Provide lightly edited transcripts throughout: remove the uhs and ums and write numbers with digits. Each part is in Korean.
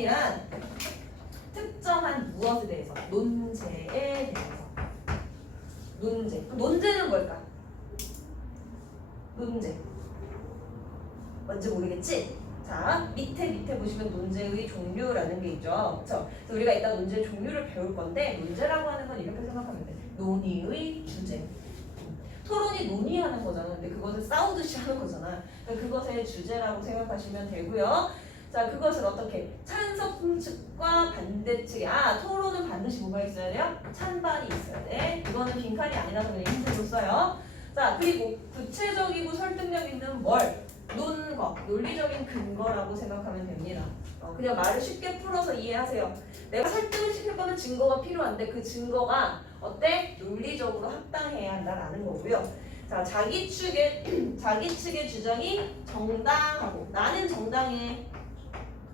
토론이란 특정한 무엇에 대해서, 논제에 대해서. 논제. 논제는 뭘까? 논제. 뭔지 모르겠지? 자, 밑에 보시면 논제의 종류라는 게 있죠. 그렇죠? 그래서 우리가 이따 논제의 종류를 배울 건데, 논제라고 하는 건 이렇게 생각하면 돼. 논의의 주제. 토론이 논의하는 거잖아. 근데 그것을 싸우듯이 하는 거잖아. 그러니까 그것의 주제라고 생각하시면 되고요. 자, 그것을 어떻게? 찬성 측과 반대 측이. 토론은 반드시 뭐가 있어야 돼요? 찬반이 있어야 돼. 이거는 빈칸이 아니라서 그냥 힌트로 써요. 자, 그리고 구체적이고 설득력 있는 뭘? 논거, 논리적인 근거라고 생각하면 됩니다. 그냥 말을 쉽게 풀어서 이해하세요. 내가 설득을 시킬 거면 증거가 필요한데 그 증거가 어때? 논리적으로 합당해야 한다라는 거고요. 자, 자기 측의 주장이 정당하고 나는 정당해.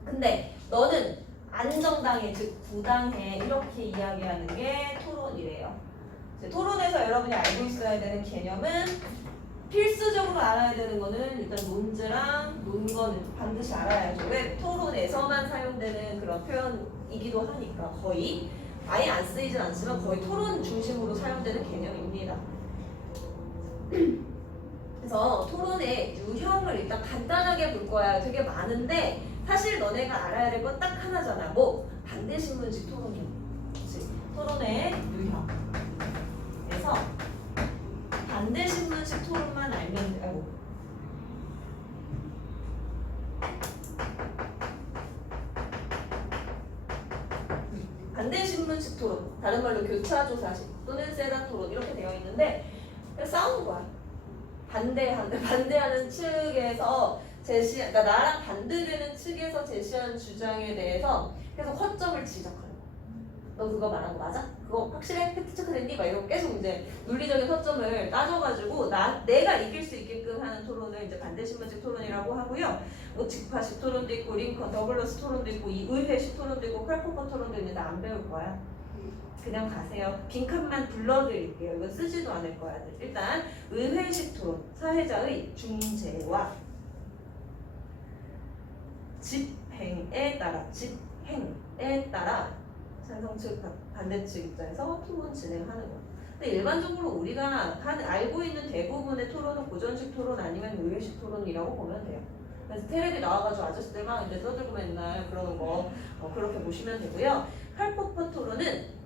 근데 너는 안 정당해, 즉 부당해. 이렇게 이야기하는 게 토론이래요. 토론에서 여러분이 알고 있어야 되는 개념은 필수적으로 알아야 되는 거는 일단 논제랑 논거는 반드시 알아야죠. 왜? 토론에서만 사용되는 그런 표현이기도 하니까 거의 아예 안 쓰이진 않지만 거의 토론 중심으로 사용되는 개념입니다. 그래서 토론의 유형을 일단 간단하게 볼 거야. 되게 많은데 사실 너네가 알아야 될 건 딱 하나잖아. 뭐? 반대신문식 토론이야. 그치? 토론의 유형. 그래서 반대신문식 토론만 알면 돼. 반대신문식 토론, 다른 말로 교차조사식 또는 세단 토론 이렇게 되어 있는데 싸우는 거야. 반대하는 측에서 그러니까 나랑 반대되는 측에서 제시한 주장에 대해서 계속 허점을 지적하는 거야. 너 그거 말한 거 맞아? 그거 확실해? 팩트체크 됐니? 막 이러고 계속 이제 논리적인 허점을 따져가지고 내가 이길 수 있게끔 하는 토론을 이제 반대신문식 토론이라고 하고요. 뭐 직파식 토론도 있고 링컨, 더글러스 토론도 있고 의회식 토론도 있고 크래퍼건 토론도 있는데 안 배울 거야. 그냥 가세요. 빈칸만 불러드릴게요. 이거 쓰지도 않을 거야. 일단 의회식 토론, 사회자의 중재와 집행에 따라 찬성측, 반대측 입장에서 토론 진행하는 거야. 근데 일반적으로 우리가 알고 있는 대부분의 토론은 고전식 토론 아니면 의회식 토론이라고 보면 돼요. 그래서 텔레비 나와가지고 아저씨들 막 이제 떠들고 맨날 그러는 거 그렇게 보시면 되고요. 칼포퍼 토론은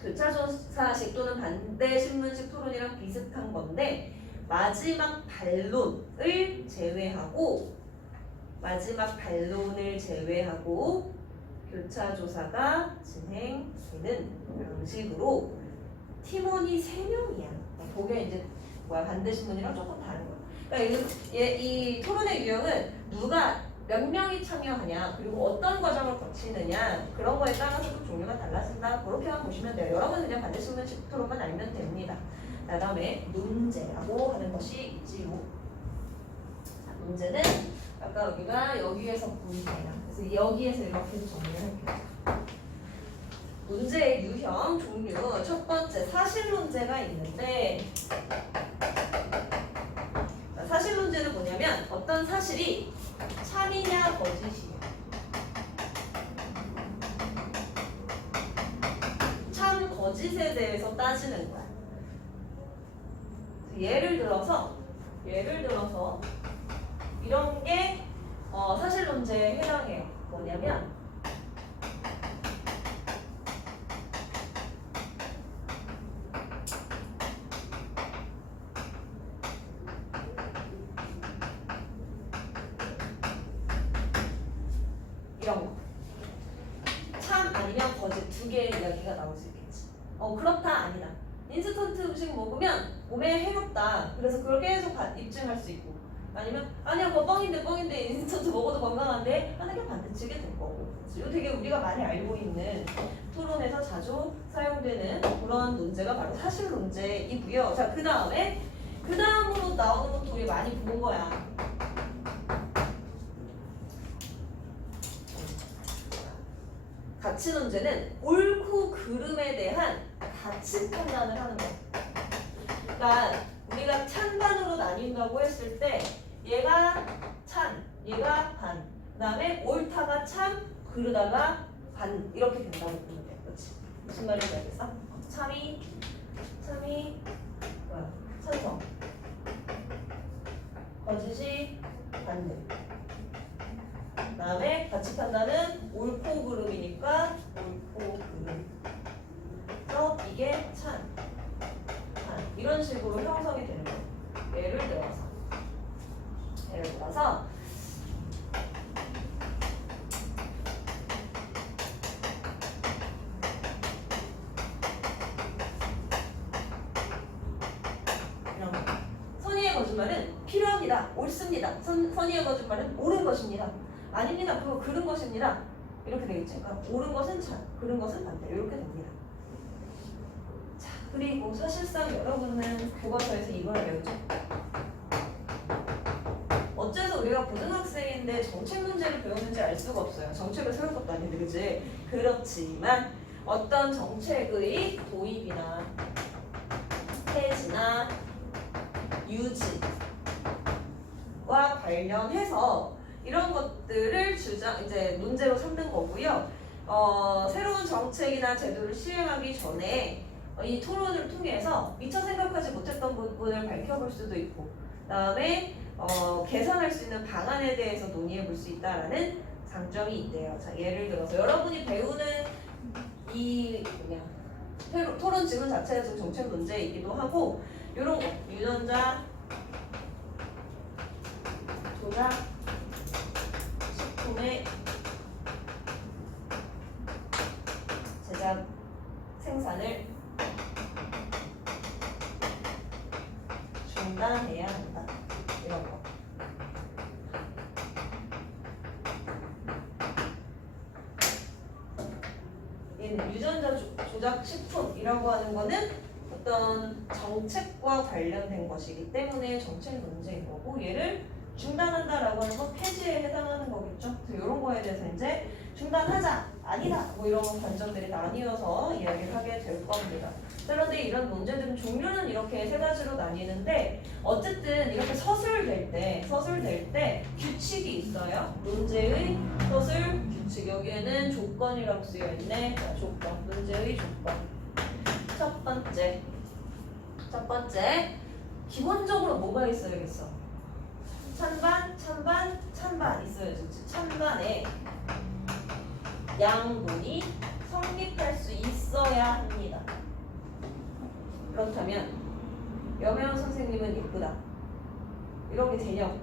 교차조사식 또는 반대신문식 토론이랑 비슷한 건데 마지막 반론을 제외하고 교차조사가 진행되는 방식으로 팀원이 3명이야. 그게 이제 반대신문이랑 조금 다른 거야. 그러니까 이 토론의 유형은 누가 몇 명이 참여하냐 그리고 어떤 과정을 거치느냐 그런 거에 따라서 종류가 달라진다. 그렇게만 보시면 돼요. 여러분은 그냥 반대신문식 토론만 알면 됩니다. 그 다음에 논제라고 하는 것이 있지요. 문제는 아까 우리가 여기에서 보이세요. 그래서 여기에서 이렇게 정리를 할게요. 문제의 유형, 종류. 첫 번째, 사실론제가 있는데 사실론제는 뭐냐면 어떤 사실이 참이냐 거짓이냐 참 거짓에 대해서 따지는 거야. 예를 들어서 이런 게 사실론제에 해당해요. 뭐냐면 이런 거. 참 아니면 거짓 두 개의 이야기가 나올 수 있겠지. 그렇다 아니다. 인스턴트 음식 먹으면 몸에 해롭다. 그래서 그걸 계속 입증할 수 있고. 아니면 아니야 뭐 뻥인데 인스턴트 먹어도 건강한데 하는 게 반대측이 될 거고. 이거 되게 우리가 많이 알고 있는 토론에서 자주 사용되는 그런 논제가 바로 사실론제이고요. 자, 그다음으로 나오는 것도 우리 많이 본 거야. 가치논제는 옳고 그름에 대한 가치 판단을 하는 거야. 그러니까 우리가 찬반으로 나뉜다고 했을 때 얘가 찬, 얘가 반, 그 다음에 옳다가 참, 그러다가 이렇게 된다고 보면 돼. 그렇지? 무슨 말인지 알겠어? 참이 뭐야? 찬성. 거짓이 반대. 그다음에 가치 판단은 옳고 그름이니까 옳고 그름. 그래서 이게 찬. 이런 식으로 형성이 되는 거예요. 예를 들어서 이런 거. 선의의 거짓말은 필요합니다. 옳습니다. 선의의 거짓말은 옳은 것입니다. 아닙니다. 그거 그른 것입니다. 이렇게 되겠죠. 그러니까 옳은 것은 찬, 그른 것은 반대. 이렇게 됩니다. 자, 그리고 사실상 여러분은 교과서에서 이걸 배우죠. 어째서 우리가 고등학생인데 정책 문제를 배우는지 알 수가 없어요. 정책을 세울 것도 아닌데, 그치? 그렇지만 어떤 정책의 도입이나 폐지나 유지와 관련해서 이런 것들을 이제 논제로 삼는 거고요. 새로운 정책이나 제도를 시행하기 전에 이 토론을 통해서 미처 생각하지 못했던 부분을 밝혀볼 수도 있고, 그다음에 개선할 수 있는 방안에 대해서 논의해 볼 수 있다라는 장점이 있대요. 자, 예를 들어서 여러분이 배우는 이 토론 질문 자체에서 정책 문제이기도 하고, 이런 거 유전자 조작 식품의 제작 생산을 중단해야 한다. 이런 거. 얘는 유전자 조작 식품이라고 하는 거는 어떤 정책과 관련된 것이기 때문에 정책 문제인 거고, 얘를 중단한다라고 하는 건 폐지에 해당하는 거겠죠. 그래서 이런 거에 대해서 이제 중단하자, 아니다, 뭐 이런 관점들이 나뉘어서 이야기를 하게 될 겁니다. 그런데 이런 문제들은 종류는 이렇게 세 가지로 나뉘는데, 어쨌든 이렇게 서술될 때 규칙이 있어요. 문제의 서술 규칙. 여기에는 조건이라고 쓰여 있네. 자, 조건. 문제의 조건. 첫 번째. 기본적으로 뭐가 있어야겠어? 찬반 있어야죠. 찬반에 양론이 성립할 수 있어야 합니다. 그렇다면 여명 선생님은 예쁘다. 이런 게 되냐고?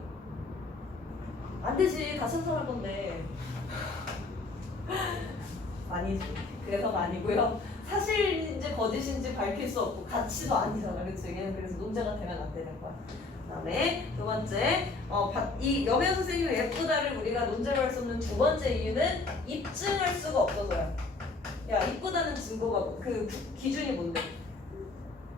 안 되지. 가슴설할 건데. 아니지. 그래서가 아니고요. 사실인지 거짓인지 밝힐 수 없고 가치도 아니잖아. 그치? 그래서 논제가 되면 안 되는 거야. 그다음에 두 번째, 이 여명 선생님이 예쁘다를 우리가 논제로 할 수 없는 두 번째 이유는 입증할 수가 없어서요. 야, 이쁘다는 증거가 그 기준이 뭔데?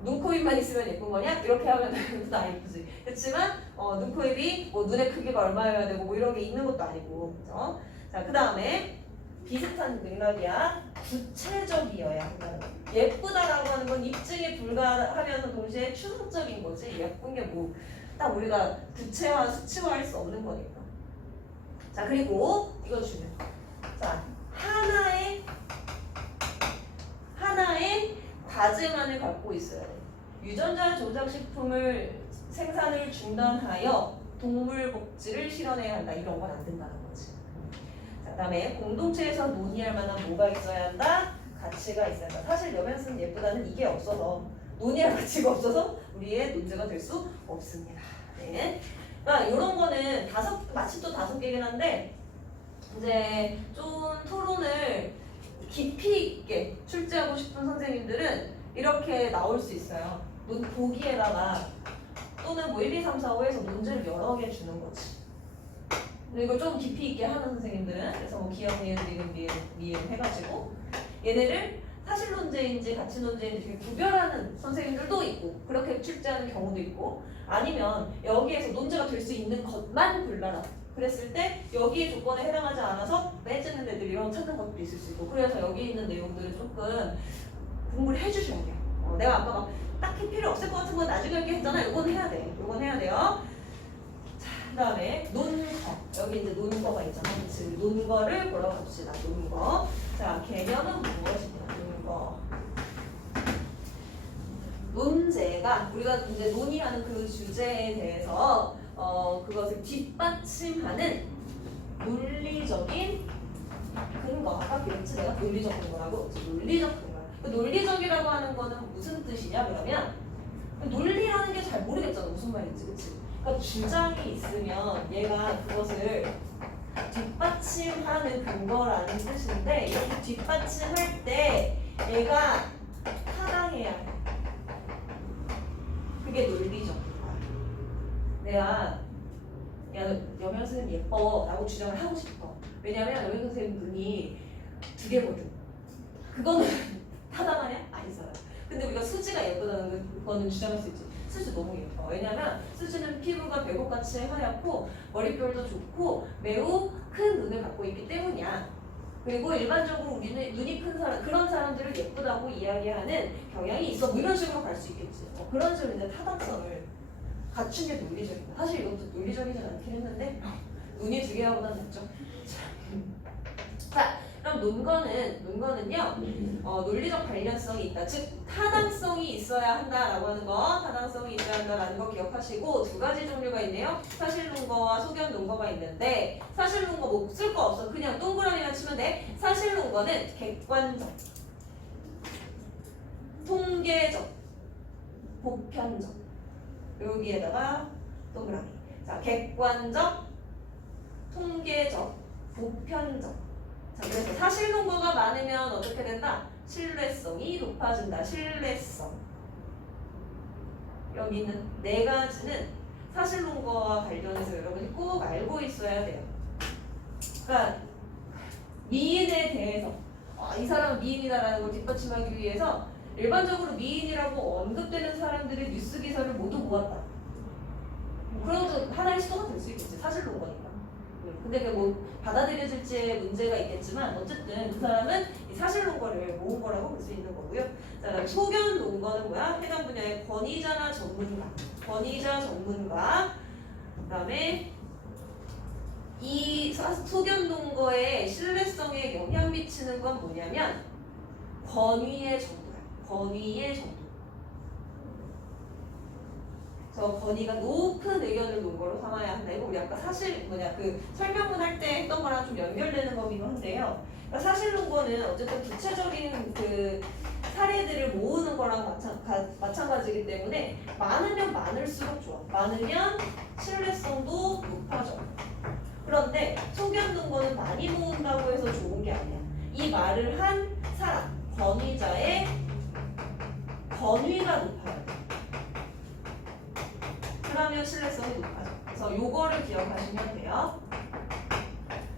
눈, 코, 입만 있으면 예쁜 거냐? 이렇게 하면 안 예쁘지. 그렇지만 눈, 코, 입이 뭐 눈의 크기가 얼마여야 되고 뭐 이런 게 있는 것도 아니고, 그죠? 자, 그 다음에 비슷한 맥락이야. 구체적이어야 한다는 거. 예쁘다라고 하는 건 입증이 불가하면서 동시에 추상적인 거지. 예쁜 게 뭐 딱 우리가 구체화, 수치화할 수 없는 거니까. 자, 그리고 이거 중요해. 자, 하나의 과제만을 갖고 있어야 돼. 유전자 조작 식품을 생산을 중단하여 동물 복지를 실현해야 한다. 이런 건 안 된다는 거지. 자, 그다음에 공동체에서 논의할 만한 뭐가 있어야 한다? 가치가 있어야 한다. 사실 여명은 예쁘다는 이게 없어서, 논의할 가치가 없어서 우리의 논제가 될 수 없습니다. 네. 그러니까 이런 거는 마침 또 5개긴 한데, 이제 좀 토론을 깊이 있게 출제하고 싶은 선생님들은 이렇게 나올 수 있어요. 보기에다가 또는 뭐 1, 2, 3, 4, 5에서 문제를 여러 개 주는 거지. 근데 이걸 좀 깊이 있게 하는 선생님들은, 그래서 뭐 기억, 니은, 미음 해가지고 얘네를 사실 논제인지 가치 논제인지 되게 구별하는 선생님들도 있고, 그렇게 출제하는 경우도 있고, 아니면 여기에서 논제가 될 수 있는 것만 골라라. 그랬을 때 여기에 조건에 해당하지 않아서 빼지는 애들 이런 찾는 것도 있을 수 있고, 그래서 여기 있는 내용들을 조금 공부를 해주셔야 돼요. 내가 아까 막 딱히 필요 없을 것 같은 건 나중에 할게 했잖아. 이건 해야 돼. 이건 해야 돼요. 자, 그 다음에 논거. 여기 이제 논거가 있잖아. 그치? 논거를 보러 갑시다. 논거. 자, 개념은 무엇이냐? 논거. 논제가 우리가 이제 논의하는 그 주제에 대해서 그것을 뒷받침하는 논리적인 근거. 아까 배웠지 내가 논리적 근거라고. 논리적 근거. 그 논리적이라고 하는 거는 무슨 뜻이냐 그러면 논리라는 게 잘 모르겠잖아. 무슨 말인지. 그치? 그러니까 주장이 있으면 얘가 그것을 뒷받침하는 근거라는 뜻인데 이렇게 뒷받침할 때 얘가 타당해야 해. 그게 논리적 근거야. 내가 야, 여명 선생님 예뻐 라고 주장을 하고 싶어. 왜냐면 여명 선생님 눈이 두 개거든. 그거는 타당하냐? 아니잖아. 근데 우리가 수지가 예쁘다는 거는 주장할 수 있지. 수지 너무 예뻐. 왜냐면 수지는 피부가 백옥같이 하얗고 머릿결도 좋고 매우 큰 눈을 갖고 있기 때문이야. 그리고 일반적으로 우리는 눈이 큰 사람, 그런 사람들을 예쁘다고 이야기하는 경향이 있어. 뭐 이런 식으로 갈 수 있겠지. 그런 식으로 이제 타당성을 갖춘 게 논리적이다. 사실 이것도 논리적이진 않긴 했는데 눈이 두 개보다는 낫죠. 자, 그럼 논거는요 논리적 관련성이 있다. 즉 타당성이 있어야 한다라고 하는 거, 타당성이 있어야 한다라는 거 기억하시고 두 가지 종류가 있네요. 사실 논거와 소견 논거가 있는데 사실 논거 뭐 쓸 거 없어. 그냥 동그라미만 치면 돼. 사실 논거는 객관적, 통계적, 보편적. 여기에다가 동그라미. 자, 객관적, 통계적, 보편적. 자, 그래서 사실 논거가 많으면 어떻게 된다? 신뢰성이 높아진다. 신뢰성. 여기 있는 네 가지는 사실 논거와 관련해서 여러분이 꼭 알고 있어야 돼요. 그러니까 미인에 대해서 이 사람은 미인이다라는 걸 뒷받침하기 위해서 일반적으로 미인이라고 언급되는 사람들의 뉴스 기사를 모두 모았다. 그런 것도 하나의 시도가 될 수 있겠지. 사실 논거니까. 근데 그게 뭐 받아들여질지에 문제가 있겠지만 어쨌든 그 사람은 이 사실 논거를 모은 거라고 볼 수 있는 거고요. 자, 소견 논거는 뭐야? 해당 분야의 권위자나 전문가. 권위자 전문가. 그다음에 이 소견 논거의 신뢰성에 영향 미치는 건 뭐냐면 권위의 정도야. 권위의 정도. 저 권위가 높은 의견을 논거로 삼아야 한다. 이거 우리 아까 사실 그 설명문 할 때 했던 거랑 좀 연결되는 거기도 한데요. 그러니까 사실 논거는 어쨌든 구체적인 그 사례들을 모으는 거랑 마찬가지이기 때문에 많으면 많을수록 좋아. 많으면 신뢰성도 높아져. 그런데 소견 논거는 많이 모은다고 해서 좋은 게 아니야. 이 말을 한 사람, 권위자의 권위가 높아야 돼. 그러면 신뢰성이 높아져. 그래서 요거를 기억하시면 돼요.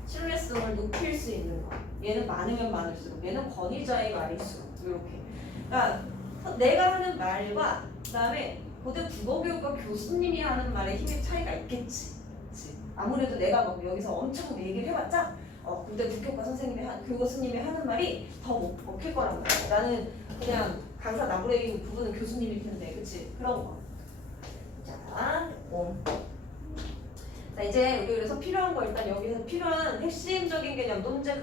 신뢰성을 높일 수 있는 거. 얘는 많으면 많을수록, 얘는 권위자의 말일수록 이렇게. 그러니까 내가 하는 말과 그다음에 고대 국어교육과 교수님이 하는 말의 힘의 차이가 있겠지. 그치? 아무래도 내가 막 여기서 엄청 얘기를 해봤자 고대 국교과 선생님이 교수님이 하는 말이 더 먹힐 거란 말이야. 나는 그냥 강사 나부레기 부분은 교수님일 텐데, 그치? 그런 거. 자, 이제 우리 그래서 필요한 거 일단 여기서 필요한 핵심적인 개념 논제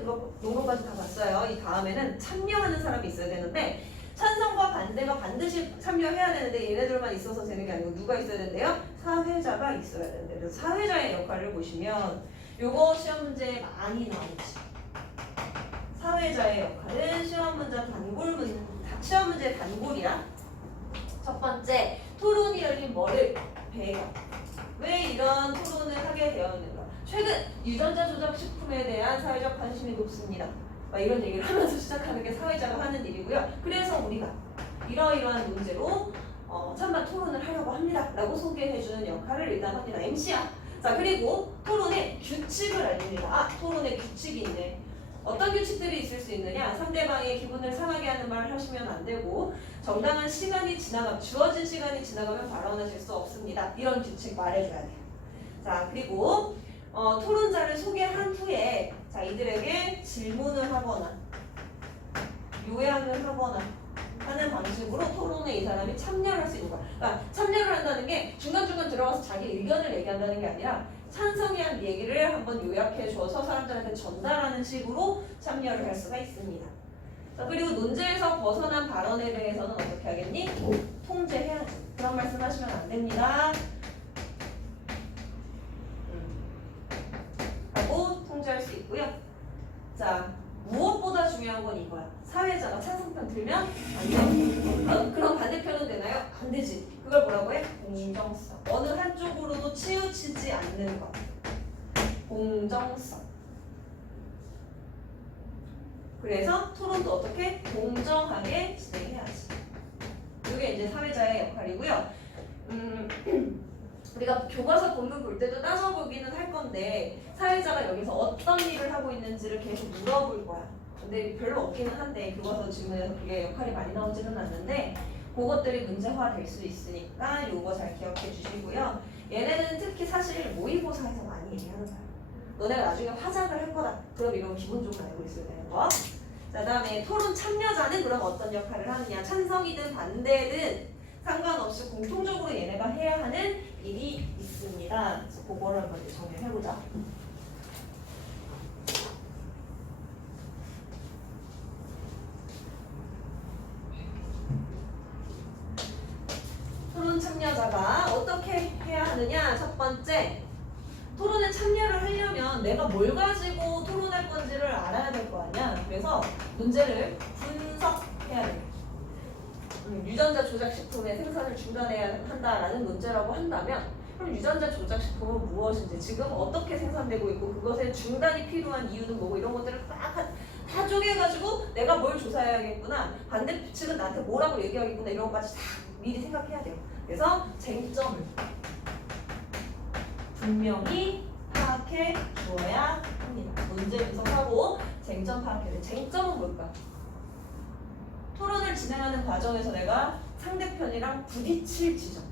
논거까지 다 봤어요. 이 다음에는 참여하는 사람이 있어야 되는데 찬성과 반대가 반드시 참여해야 되는데 얘네들만 있어서 되는 게 아니고 누가 있어야 된대요? 사회자가 있어야 되는데 그래서 사회자의 역할을 보시면 요거 시험 문제에 많이 나오지. 사회자의 역할은 시험 문제 단골이야. 첫 번째, 토론이 열린 뭐를? 배경. 왜 이런 토론을 하게 되었는가? 최근 유전자 조작 식품에 대한 사회적 관심이 높습니다. 막 이런 얘기를 하면서 시작하는 게 사회자가 하는 일이고요. 그래서 우리가 이러이러한 문제로 찬반 토론을 하려고 합니다. 라고 소개해주는 역할을 일단 합니다. MC야. 자, 그리고 토론의 규칙을 알립니다. 토론의 규칙이 있네. 어떤 규칙들이 있을 수 있느냐? 상대방의 기분을 상하게 하는 말을 하시면 안 되고 정당한 시간이 주어진 시간이 지나가면 발언하실 수 없습니다. 이런 규칙 말해줘야 돼요. 자, 그리고 토론자를 소개한 후에 자, 이들에게 질문을 하거나 요약을 하거나 하는 방식으로 토론에 이 사람이 참여를 할 수 있는 거야. 그러니까 참여를 한다는 게 중간중간 들어가서 자기 의견을 얘기한다는 게 아니라 찬성이란 얘기를 한번 요약해 줘서 사람들한테 전달하는 식으로 참여를 할 수가 있습니다. 자, 그리고 논제에서 벗어난 발언에 대해서는 어떻게 하겠니? 통제해야지. 그런 말씀 하시면 안 됩니다. 하고 통제할 수 있고요. 자, 무엇보다 중요한 건 이거야. 사회자가 찬성편 들면 안 돼. 그럼 반대편은 되나요? 안 되지. 그걸 뭐라고 해? 공정성. 어느 한쪽으로도 치우치지 않는 것. 공정성. 그래서 토론도 어떻게? 공정하게 진행해야지. 이게 이제 사회자의 역할이고요. 우리가 교과서 본문 볼 때도 따져보기는 할 건데 사회자가 여기서 어떤 일을 하고 있는지를 계속 물어볼 거야. 근데 별로 없기는 한데 교과서 질문에서 그게 역할이 많이 나오지는 않는데 그것들이 문제화 될 수 있으니까 요거 잘 기억해 주시고요. 얘네는 특히 사실 모의고사에서 많이 얘기하는 거야. 너네가 나중에 화작을 할 거다. 그럼 이런 기본적으로 알고 있어야 되는 거. 자, 다음에 토론 참여자는 그럼 어떤 역할을 하느냐. 찬성이든 반대든 상관없이 공통적으로 얘네가 해야 하는 일이 있습니다. 그래서 그거를 한번 정리해보자. 토론 참여자가 어떻게 해야 하느냐. 첫 번째, 토론에 참여를 하려면 내가 뭘 가지고 토론할 건지를 알아야 될 거 아니야. 그래서 문제를 분석해야 돼. 유전자 조작식품의 생산을 중단해야 한다라는 문제라고 한다면 그럼 유전자 조작식품은 무엇인지 지금 어떻게 생산되고 있고 그것의 중단이 필요한 이유는 뭐고 이런 것들을 다 쪼개가지고 내가 뭘 조사해야겠구나, 반대 측은 나한테 뭐라고 얘기하겠구나, 이런 것까지 다 미리 생각해야 돼요. 그래서 쟁점을 분명히 파악해 주어야 합니다. 문제 분석하고 쟁점 파악해야 돼. 쟁점은 뭘까? 토론을 진행하는 과정에서 내가 상대편이랑 부딪힐 지점.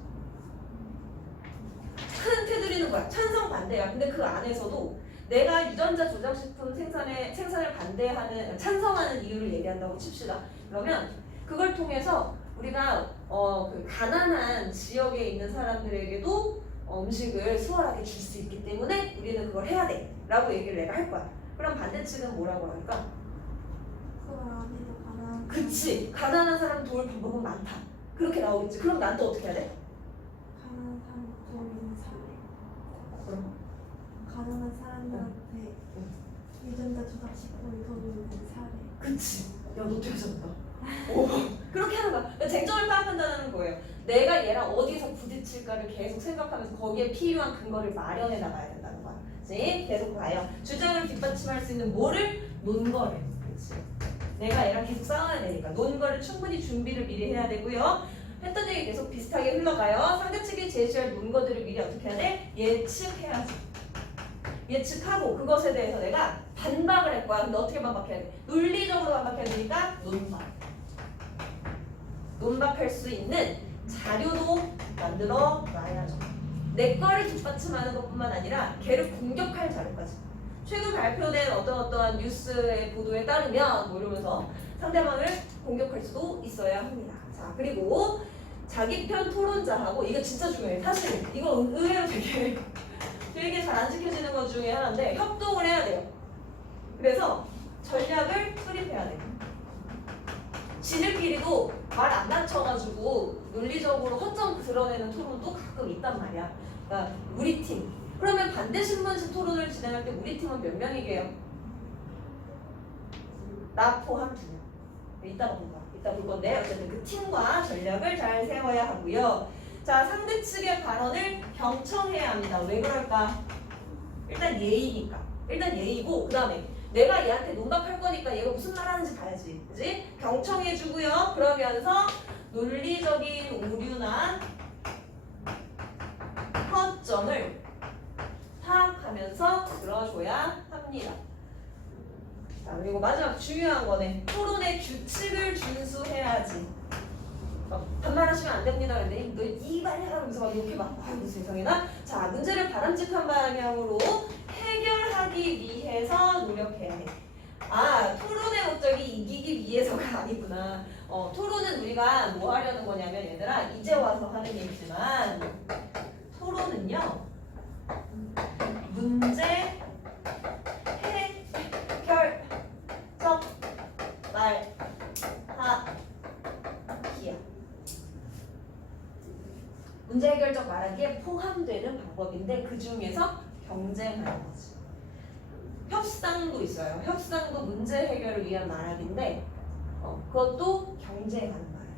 큰 테두리는 거야. 찬성 반대야. 근데 그 안에서도 내가 유전자 조작식품 생산을 반대하는, 찬성하는 이유를 얘기한다고 칩시다. 그러면 그걸 통해서 우리가 그 가난한 지역에 있는 사람들에게도 음식을 수월하게 줄 수 있기 때문에 우리는 그걸 해야 돼 라고 얘기를 내가 할 거야. 그럼 반대측은 뭐라고 할까? 그걸 안 해도 가능한. 그치, 가난한 사람 도울 방법은 많다 그렇게 나오겠지. 그럼 난 또 어떻게 해야 돼? 가난한 사람 도우는 사회. 그럼 가난한 사람들한테 유전자 조작식품을 도우는 사회. 그치. 야, 너 되게 잘한다. 오, 그렇게 하는 거야. 그러니까 쟁점을 파악한다는 거예요. 내가 얘랑 어디서 부딪힐까를 계속 생각하면서 거기에 필요한 근거를 마련해 나가야 된다는 거야. 그치? 계속 봐요. 주장을 뒷받침할 수 있는 뭐를? 논거를. 그치? 내가 얘랑 계속 싸워야 되니까 논거를 충분히 준비를 미리 해야 되고요. 했던 얘기 계속 비슷하게 흘러가요. 상대 측이 제시할 논거들을 미리 어떻게 해야 돼? 예측해야지. 예측하고 그것에 대해서 내가 반박을 할 거야. 근데 어떻게 반박해야 돼? 논리적으로 반박해야 되니까 논박. 논박할 수 있는 자료도 만들어 놔야죠. 내 거를 뒷받침하는 것뿐만 아니라 걔를 공격할 자료까지. 최근 발표된 어떠한 뉴스의 보도에 따르면 뭐 이러면서 상대방을 공격할 수도 있어야 합니다. 자, 그리고 자기 편 토론자하고, 이거 진짜 중요해. 사실 이거 의외로 되게 잘 안 지켜지는 것 중에 하나인데 협동을 해야 돼요. 그래서 전략을 수립해야 돼요. 지들끼리도 말 안 맞춰가지고 논리적으로 허점 드러내는 토론도 가끔 있단 말이야. 그러니까 우리 팀. 그러면 반대 신문지 토론을 진행할 때 우리 팀은 몇 명이게요? 나 포함 2명. 이따가 볼 거야. 이따 볼 건데 어쨌든 그 팀과 전략을 잘 세워야 하고요. 자, 상대 측의 발언을 경청해야 합니다. 왜 그럴까? 일단 예의니까. 일단 예의고, 그 다음에 내가 얘한테 논박할 거니까 얘가 무슨 말 하는지 봐야지. 그지? 경청해주고요. 그러면서 논리적인 오류나 허점을 파악하면서 들어줘야 합니다. 자, 그리고 마지막 중요한 거네. 토론의 규칙을 준수해야지. 반말하시면 안 됩니다. 근데 너 이발해라 하면서 막 이렇게 막 아이고 세상에나. 자, 문제를 바람직한 방향으로 해결하기 위해서 노력해야 해. 아, 토론의 목적이 이기기 위해서가 아니구나. 토론은 우리가 뭐 하려는 거냐면 얘들아, 이제 와서 하는 얘기지만 토론은요 문제 해결적 말하기야. 문제 해결적 말하기에 포함되는 방법인데 그 중에서 경쟁하는 거지. 협상도 있어요. 협상도 문제 해결을 위한 말하기인데 그것도 경쟁하는 말하기야.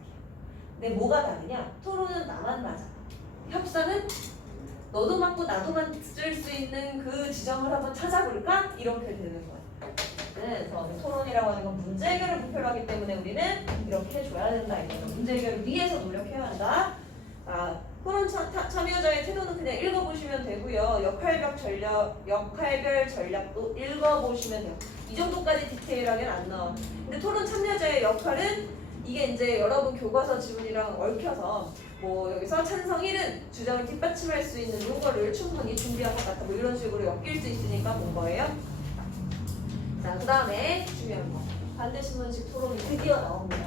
근데 뭐가 다르냐? 토론은 나만 맞아. 협상은 너도 맞고 나도 맞을 수 있는 그 지점을 한번 찾아볼까? 이렇게 되는 거야. 그래서 토론이라고 하는 건 문제 해결을 목표로 하기 때문에 우리는 이렇게 해줘야 된다. 이거는 문제 해결을 위해서 노력해야 한다. 토론 참여자의 태도는 그냥 읽어보시면 되고요. 역할별 전략도 읽어보시면 돼요. 이 정도까지 디테일하게는 안 나와. 근데 토론 참여자의 역할은 이게 이제 여러분 교과서 지문이랑 얽혀서 뭐 여기서 찬성 1은 주장을 뒷받침할 수 있는 요거를 충분히 준비한 것 같아. 뭐 이런 식으로 엮일 수 있으니까 본 거예요. 자, 그 다음에 중요한 거. 반대신문식 토론이 드디어 나옵니다.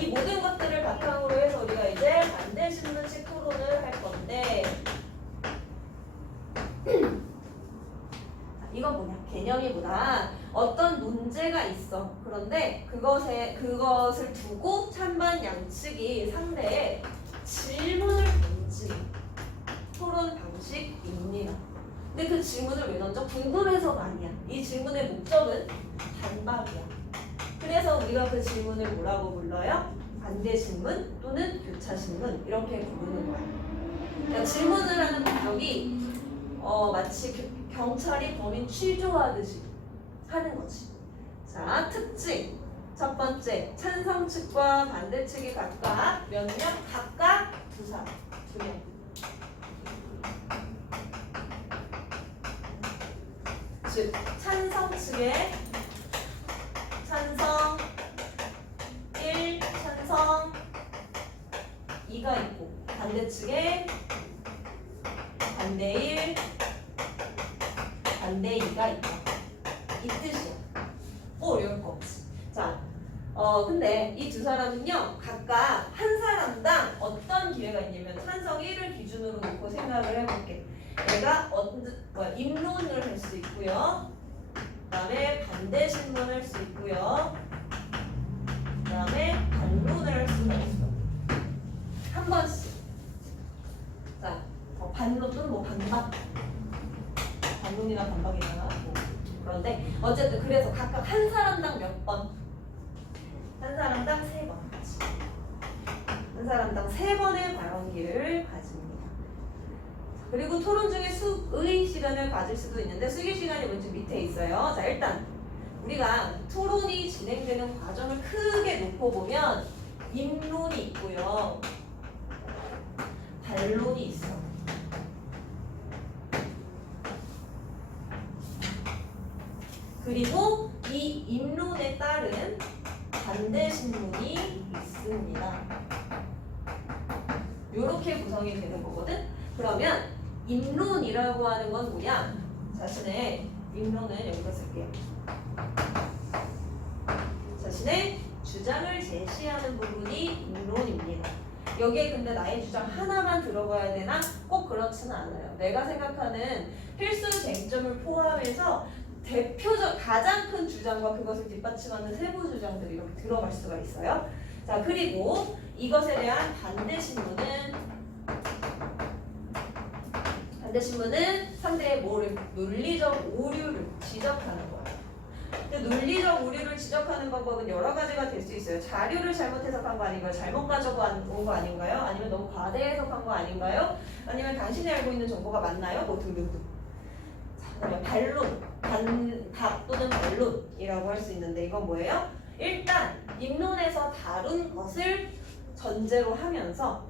이 모든 것들을 바탕으로 해서 우리가 이제 반대신문식 토론을 할 건데 이건 뭐냐? 개념이 뭐다. 어떤 문제가 있어. 그런데 그것을 두고 찬반 양측이 상대에 질문을 던지는 토론 방식입니다. 근데 그 질문을 왜 던져? 궁금해서가 아니야. 이 질문의 목적은 반박이야. 그래서 우리가 그 질문을 뭐라고 불러요? 반대신문 또는 교차신문 이렇게 부르는 거야. 그러니까 질문을 하는 목적이 마치 경찰이 범인 취조하듯이 하는 거지. 자, 특징. 첫 번째, 찬성 측과 반대 측이 각각 몇 명? 각각 두 명. 즉, 찬성 측에 찬성 1, 찬성 2가 있고 반대 측에 반대 1, 반대 2가 있다. 이 뜻이야. 어려울 거 없지. 자, 근데 이 두 사람은요 각각 한 사람당 어떤 기회가 있냐면 찬성 1을 기준으로 놓고 생각을 해볼게. 내가 입론을 할 수 있고요. 그 다음에 반대 신문을 할 수 있고요. 그 다음에 반론을 할 수가 있어. 한 번씩. 자, 반론 또는 뭐 반박. 반론이나 반박이나 뭐. 그런데 어쨌든 그래서 각각 한 사람당 몇 번? 한 사람당 3번. 한 사람당 3번의 발언 기회를 가집니다. 그리고 토론 중에 수의 시간을 가질 수도 있는데 수의 시간이 먼저 밑에 있어요. 자, 일단 우리가 토론이 진행되는 과정을 크게 놓고 보면 입론이 있고요. 반론이 있어. 그리고 이 입론에 따른 반대 신문이 있습니다. 이렇게 구성이 되는 거거든. 그러면 입론이라고 하는 건 뭐냐? 자신의 입론을 여기다 쓸게요. 자신의 주장을 제시하는 부분이 입론입니다. 여기에 근데 나의 주장 하나만 들어가야 되나? 꼭 그렇지는 않아요. 내가 생각하는 필수 쟁점을 포함해서 대표적 가장 큰 주장과 그것을 뒷받침하는 세부 주장들이 이렇게 들어갈 수가 있어요. 자, 그리고 이것에 대한 반대 신문은 상대의 논리적 오류를 지적하는 거예요. 근데 논리적 오류를 지적하는 방법은 여러 가지가 될 수 있어요. 자료를 잘못 해석한 거 아닌가요? 잘못 가져온 거 아닌가요? 아니면 너무 과대 해석한 거 아닌가요? 아니면 당신이 알고 있는 정보가 맞나요? 뭐 등등등. 그다음에 반론, 반박 또는 반론이라고 할 수 있는데 이건 뭐예요? 일단 입론에서 다룬 것을 전제로 하면서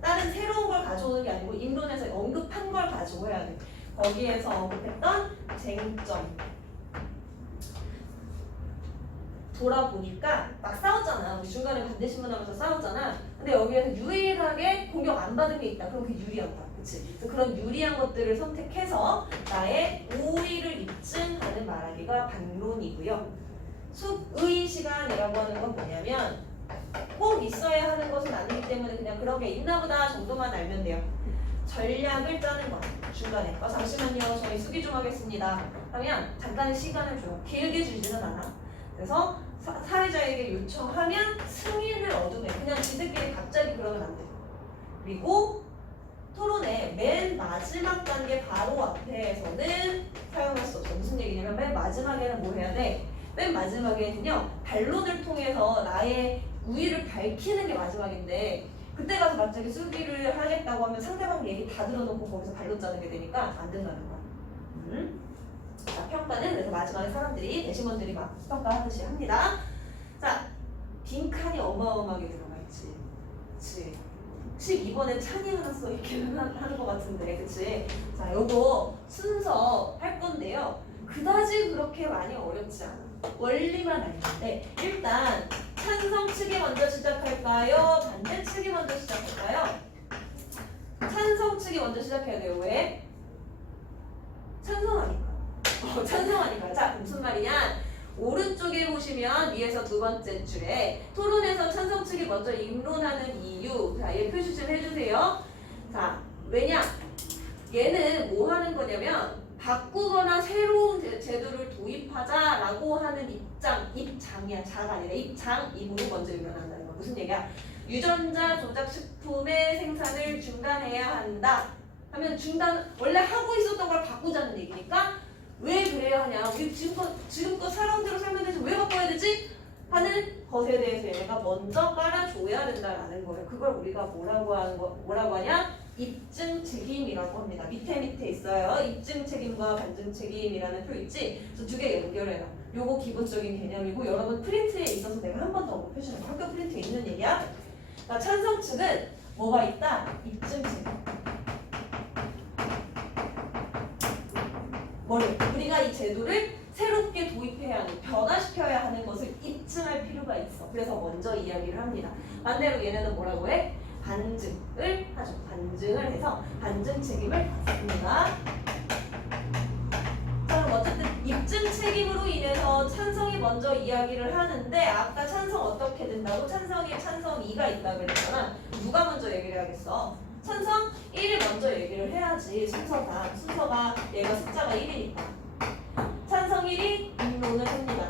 다른 새로운 걸 가져오는 게 아니고 입론에서 언급한 걸 가지고 해야 돼. 거기에서 언급했던 쟁점 돌아보니까 막 싸웠잖아. 우리 중간에 반대신문하면서 싸웠잖아. 근데 여기에서 유일하게 공격 안 받은 게 있다. 그럼 그게 유리한 거야. 그치? 그래서 그런 유리한 것들을 선택해서 나의 우위를 입증하는 말하기가 반론이고요. 숙의 시간이라고 하는 건 뭐냐면 꼭 있어야 하는 것은 아니기 때문에 그냥 그런 게 있나 보다 정도만 알면 돼요. 전략을 짜는 거야. 중간에 잠시만요 저희 수기 좀 하겠습니다 하면 잠깐의 시간을 줘요. 길게 주지는 않아. 그래서 사회자에게 요청하면 승인을 얻으면 그냥 지들끼리 갑자기 그러면 안 돼. 그리고 토론의 맨 마지막 단계 바로 앞에서는 사용할 수 없어. 무슨 얘기냐면 맨 마지막에는 뭐 해야 돼? 맨 마지막에는요 반론을 통해서 나의 우위를 밝히는 게 마지막인데 그때 가서 갑자기 수기를 하겠다고 하면 상대방 얘기 다 들어놓고 거기서 반론 짜는 게 되니까 안 된다는 거야. 자, 평가는 그래서 마지막에 사람들이 대신원들이 막 평가하듯이 합니다. 자, 빈칸이 어마어마하게 들어가 있지. 그치? 12번에 찬이 하나 써있기는 하는 것 같은데, 그치? 자, 요거 순서 할 건데요. 그다지 그렇게 많이 어렵지 않아. 원리만 알는데 일단 찬성 측이 먼저 시작할까요? 반대 측이 먼저 시작할까요? 찬성 측이 먼저 시작해야 돼요. 왜? 찬성하니까. 찬성하니까. 자, 무슨 말이냐? 오른쪽에 보시면 위에서 두 번째 줄에 토론에서 찬성 측이 먼저 입론하는 이유. 자, 얘 표시 좀 해주세요. 자, 왜냐? 얘는 뭐 하는 거냐면 바꾸거나 새로운 제도를 도입하자라고 하는 입장이야. 자가 아니라 입장임으로 먼저 일어난다는 거. 무슨 얘기야? 유전자 조작 식품의 생산을 중단해야 한다. 하면 원래 하고 있었던 걸 바꾸자는 얘기니까 왜 그래야 하냐? 우리 지금껏 살아온 대로 살면 되지 왜 바꿔야 되지? 하는 것에 대해서 얘가 먼저 깔아줘야 된다라는 거예요. 그걸 우리가 뭐라고 하냐? 입증 책임이라고 합니다. 밑에 있어요. 입증 책임과 반증 책임이라는 표 있지? 그래서 두 개 연결해라. 요거 기본적인 개념이고 여러분 프린트에 있어서 내가 한 번 더 언급해주는 거. 학교 프린트에 있는 얘기야. 그러니까 찬성 측은 뭐가 있다? 입증 책임. 우리가 이 제도를 새롭게 도입해야 하는, 변화시켜야 하는 것을 입증할 필요가 있어. 그래서 먼저 이야기를 합니다. 반대로 얘네는 뭐라고 해? 반증을 하죠. 반증을 해서 반증 책임을 받습니다. 자, 그럼 어쨌든 입증 책임으로 인해서 찬성이 먼저 이야기를 하는데 아까 찬성 어떻게 된다고? 찬성 1, 찬성 2가 있다고 그랬잖아. 누가 먼저 얘기를 해야겠어? 찬성 1을 먼저 얘기를 해야지. 순서가 얘가 숫자가 1이니까. 찬성 1이 입론을 합니다.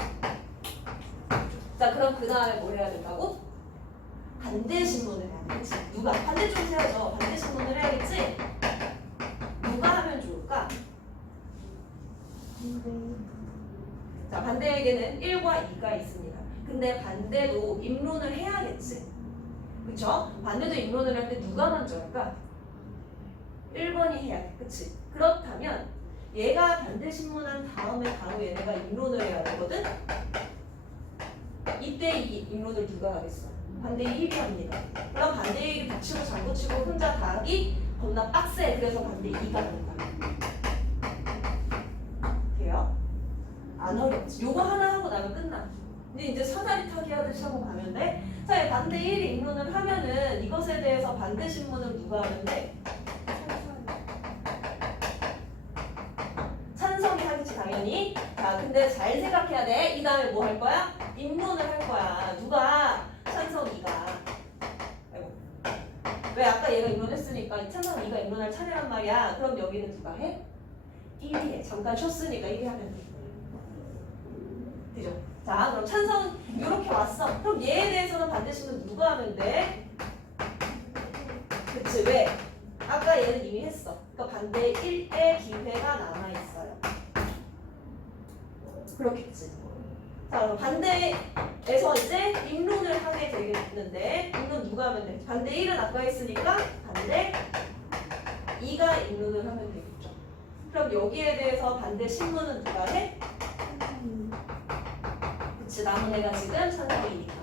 자, 그럼 그 다음에 뭘 해야 된다고? 반대 신문을 해야겠지. 누가? 반대쪽에서 해야죠. 반대 신문을 해야겠지. 누가 하면 좋을까? 자, 반대에게는 1과 2가 있습니다. 근데 반대도 입론을 해야겠지. 그쵸? 반대도 입론을 할 때 누가 먼저 할까? 1번이 해야 돼. 그치? 그렇다면 얘가 반대 신문한 다음에 바로 얘네가 입론을 해야 되거든? 이때 이 입론을 누가 하겠어? 반대 1이 합니다. 그럼 반대 1이 붙이고 장붙이고 혼자 다 하기 겁나 빡세. 그래서 반대 2가 된다. 돼요? 안 어렵지. 요거 하나 하고 나면 끝나. 근데 이제 사다리 타기 하듯이 하고 가면 돼. 자, 반대 1이 입론을 하면은 이것에 대해서 반대 신문을 누가 하는데? 찬성이 하겠지 당연히. 자, 근데 잘 생각해야 돼. 이 다음에 뭐 할 거야? 입론을 할 거야. 누가? 찬성 2가. 아이고. 왜 아까 얘가 입론했으니까 찬성 2가 입론할 차례란 말이야. 그럼 여기는 누가 해? 1이 해. 잠깐 쉬었으니까 1이 하면 돼. 되죠? 자, 그럼 찬성 이렇게 왔어. 그럼 얘에 대해서는 반대 신문 누가 하면 돼? 그치? 왜? 아까 얘는 이미 했어. 그러니까 반대 1의 기회가 남아있어요. 그렇겠지. 자, 그럼 반대에서 이제 입론을 하게 되겠는데 입론 누가 하면 돼? 반대 1은 아까 했으니까 반대 2가 입론을 하면 되겠죠. 그럼 여기에 대해서 반대 신문은 누가 해? 그치, 남은 애가 지금 찬성이니까.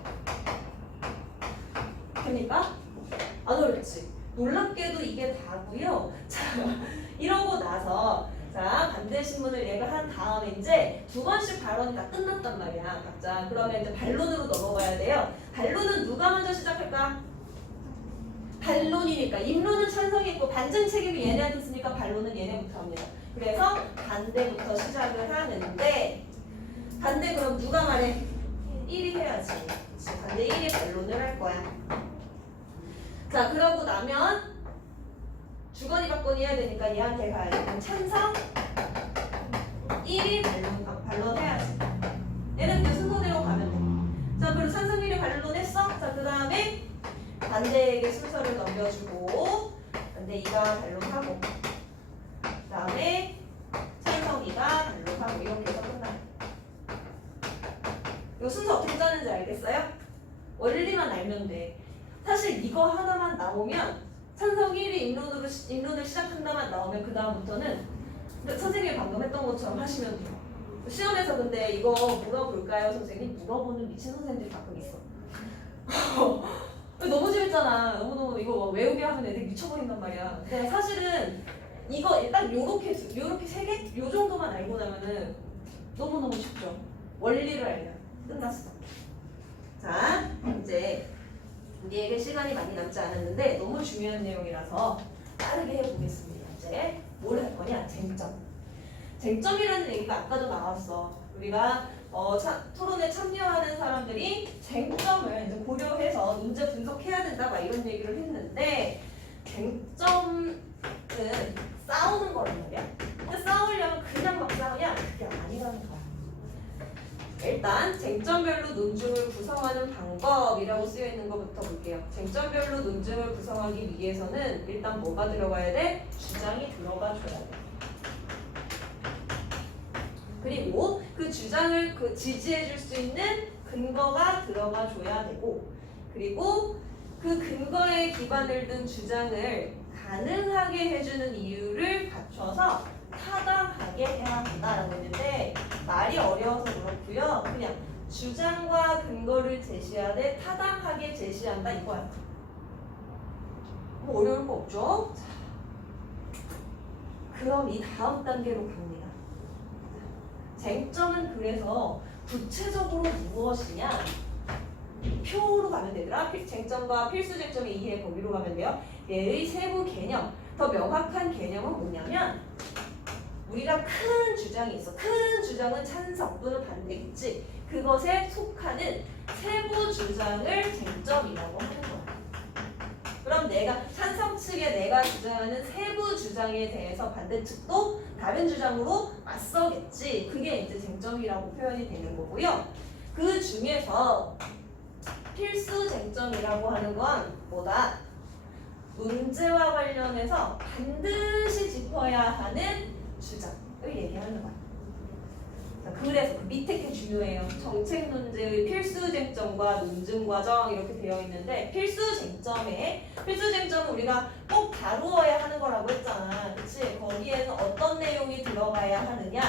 됩니까? 안 어렵지? 놀랍게도 이게 다고요. 자, 이러고 나서 자, 반대 신문을 얘가 한 다음에 이제 두 번씩 발언이 다 끝났단 말이야. 각자. 그러면 이제 반론으로 넘어가야 돼요. 반론은 누가 먼저 시작할까? 반론이니까. 입론은 찬성이 있고 반증 책임이 얘네한테 있으니까 반론은 얘네부터 합니다. 그래서 반대부터 시작을 하는데 반대 그럼 누가 말해? 1이 해야지. 그치? 반대 1이 반론을 할 거야. 자, 그러고 나면 주거니 받거니 해야 되니까 얘한테 가야 돼. 그럼 찬성 1이 반론해야지. 얘는 그 순서대로 가면 돼. 자, 그리고 찬성 1이 반론했어. 자, 그 다음에 반대에게 순서를 넘겨주고 반대 2가 반론하고 그 다음에 찬성 2가 반론하고 이렇게 해서 끝나요. 이 순서 어떻게 짜는지 알겠어요? 원리만 알면 돼. 사실 이거 하나만 나오면 찬성 1이 인론을 시작한다만 나오면 그 다음부터는 선생님이 방금 했던 것처럼 하시면 돼요. 시험에서 근데 이거 물어볼까요 선생님? 물어보는 미친 선생님들이 가끔 있어. 너무 재밌잖아. 너무너무 이거 막 외우게 하면 애들 미쳐버린단 말이야. 근데 사실은 이거 딱 요렇게 세 개? 요 정도만 알고 나면은 너무너무 쉽죠. 원리를 알면 끝났어. 자, 이제 우리에게 시간이 많이 남지 않았는데 너무 중요한 내용이라서 빠르게 해보겠습니다. 이제 뭘 할 거냐? 쟁점. 쟁점이라는 얘기가 아까도 나왔어. 우리가 토론에 참여하는 사람들이 쟁점을 이제 고려해서 문제 분석해야 된다 막 이런 얘기를 했는데 쟁점은 싸우는 거란 말이야. 근데 싸우려면 그냥 막 싸우냐? 그게 아니라는 거야. 일단 쟁점별로 논증을 구성하는 방법이라고 쓰여 있는 것부터 볼게요. 쟁점별로 논증을 구성하기 위해서는 일단 뭐가 들어가야 돼? 주장이 들어가 줘야 돼. 그리고 그 주장을 지지해 줄 수 있는 근거가 들어가 줘야 되고, 그리고 그 근거에 기반을 둔 주장을 가능하게 해주는 이유를 갖춰서 타당하게 해야 한다라고 했는데 말이 어려워서 그렇고요. 그냥 주장과 근거를 제시하되 타당하게 제시한다 이거야. 뭐 어려울 거 없죠? 자, 그럼 이 다음 단계로 갑니다. 쟁점은 그래서 구체적으로 무엇이냐? 표로 가면 되더라. 쟁점과 필수 쟁점의 이해 범위로 가면 돼요. 얘의 세부 개념, 더 명확한 개념은 뭐냐면 우리가 큰 주장이 있어. 큰 주장은 찬성 또는 반대겠지. 그것에 속하는 세부 주장을 쟁점이라고 하는 거야. 그럼 내가 찬성 측에 내가 주장하는 세부 주장에 대해서 반대측도 다른 주장으로 맞서겠지. 그게 이제 쟁점이라고 표현이 되는 거고요. 그 중에서 필수 쟁점이라고 하는 건 뭐다? 문제와 관련해서 반드시 짚어야 하는 주장을 얘기하는 거야. 자, 그래서 그 밑에 게 중요해요. 정책 논제의 필수 쟁점과 논증 과정 이렇게 되어 있는데 필수 쟁점은 우리가 꼭 다루어야 하는 거라고 했잖아. 그치? 거기에는 어떤 내용이 들어가야 하느냐?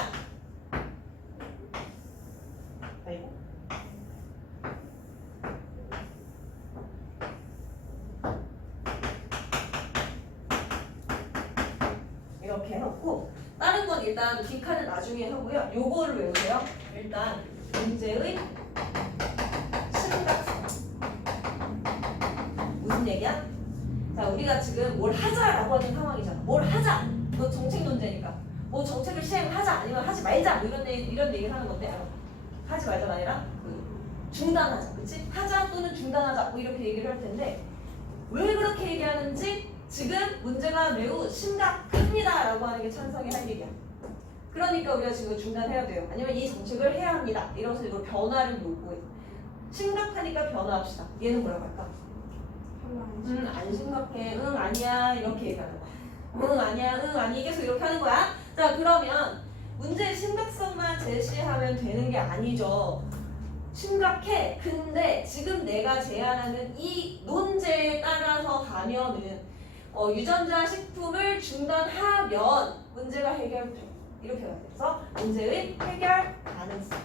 아이고. 이렇게 해놓고 다른 건 일단 뒷칸은 나중에 하고요. 요거를 외우세요. 일단 문제의 심각성. 무슨 얘기야? 자, 우리가 지금 뭘 하자라고 하는 상황이잖아. 뭘 하자. 뭐 정책 논제니까. 뭐 정책을 시행하자 아니면 하지 말자. 뭐 이런 얘기를 하는 건데 하지 말자가 아니라 중단하자. 그치? 하자 또는 중단하자. 뭐 이렇게 얘기를 할 텐데 왜 그렇게 얘기하는지 지금 문제가 매우 심각합니다 라고 하는 게 찬성의 할 얘기야. 그러니까 우리가 지금 중단해야 돼요. 아니면 이 정책을 해야 합니다. 이런 식으로 변화를 요구해. 심각하니까 변화합시다. 얘는 뭐라고 할까? 안 심각해. 아니야. 이렇게 얘기하는 거야. 아니야. 아니. 계속 이렇게 하는 거야. 자, 그러면 문제의 심각성만 제시하면 되는 게 아니죠. 심각해. 근데 지금 내가 제안하는 이 논제에 따라서 가면은 유전자 식품을 중단하면 문제가 해결돼. 이렇게 가야 돼. 그래서 문제의 해결 가능성을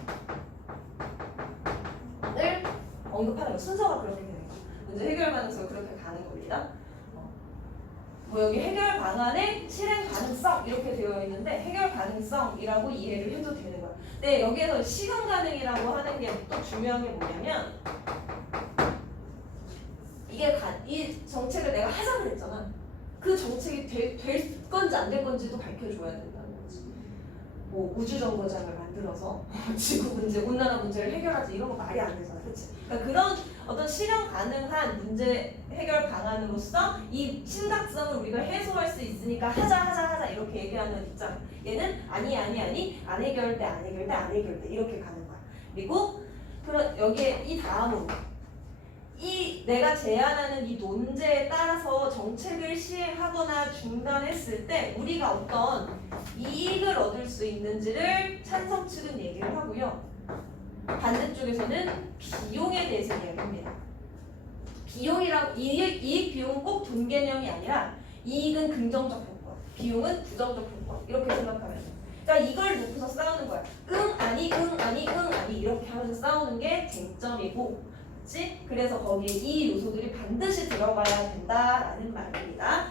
언급하는 거. 순서가 그렇게 되는 거야. 문제 해결 가능성을 그렇게 가는 겁니다. 뭐 여기 해결 방안의 실행 가능성 이렇게 되어 있는데 해결 가능성이라고 이해를 해도 되는 거야. 근데 여기에서 시간 가능이라고 하는 게 또 중요한 게 뭐냐면 이 정책을 내가 하자 그랬잖아. 그 정책이 될 건지 안 될 건지도 밝혀줘야 된다는 거지. 뭐 우주정거장을 만들어서 지구 문제, 온난화 문제를 해결하지 이런 거 말이 안 되잖아, 그렇지? 그러니까 그런 어떤 실현 가능한 문제 해결 방안으로서 이 심각성을 우리가 해소할 수 있으니까 하자 이렇게 얘기하는 입장. 얘는 아니 안 해결돼 이렇게 가는 거야. 그리고 여기에 이 다음으로 이 내가 제안하는 이 논제에 따라서 정책을 시행하거나 중단했을 때 우리가 어떤 이익을 얻을 수 있는지를 찬성 측은 얘기를 하고요. 반대쪽에서는 비용에 대해서 이야기합니다. 비용이라고 이익 비용은 꼭 돈 개념이 아니라 이익은 긍정적 효과, 비용은 부정적 효과 이렇게 생각하면 돼. 그러니까 이걸 놓고서 싸우는 거야. 응 아니 이렇게 하면서 싸우는 게 쟁점이고. 그래서 거기에 이 요소들이 반드시 들어가야 된다라는 말입니다.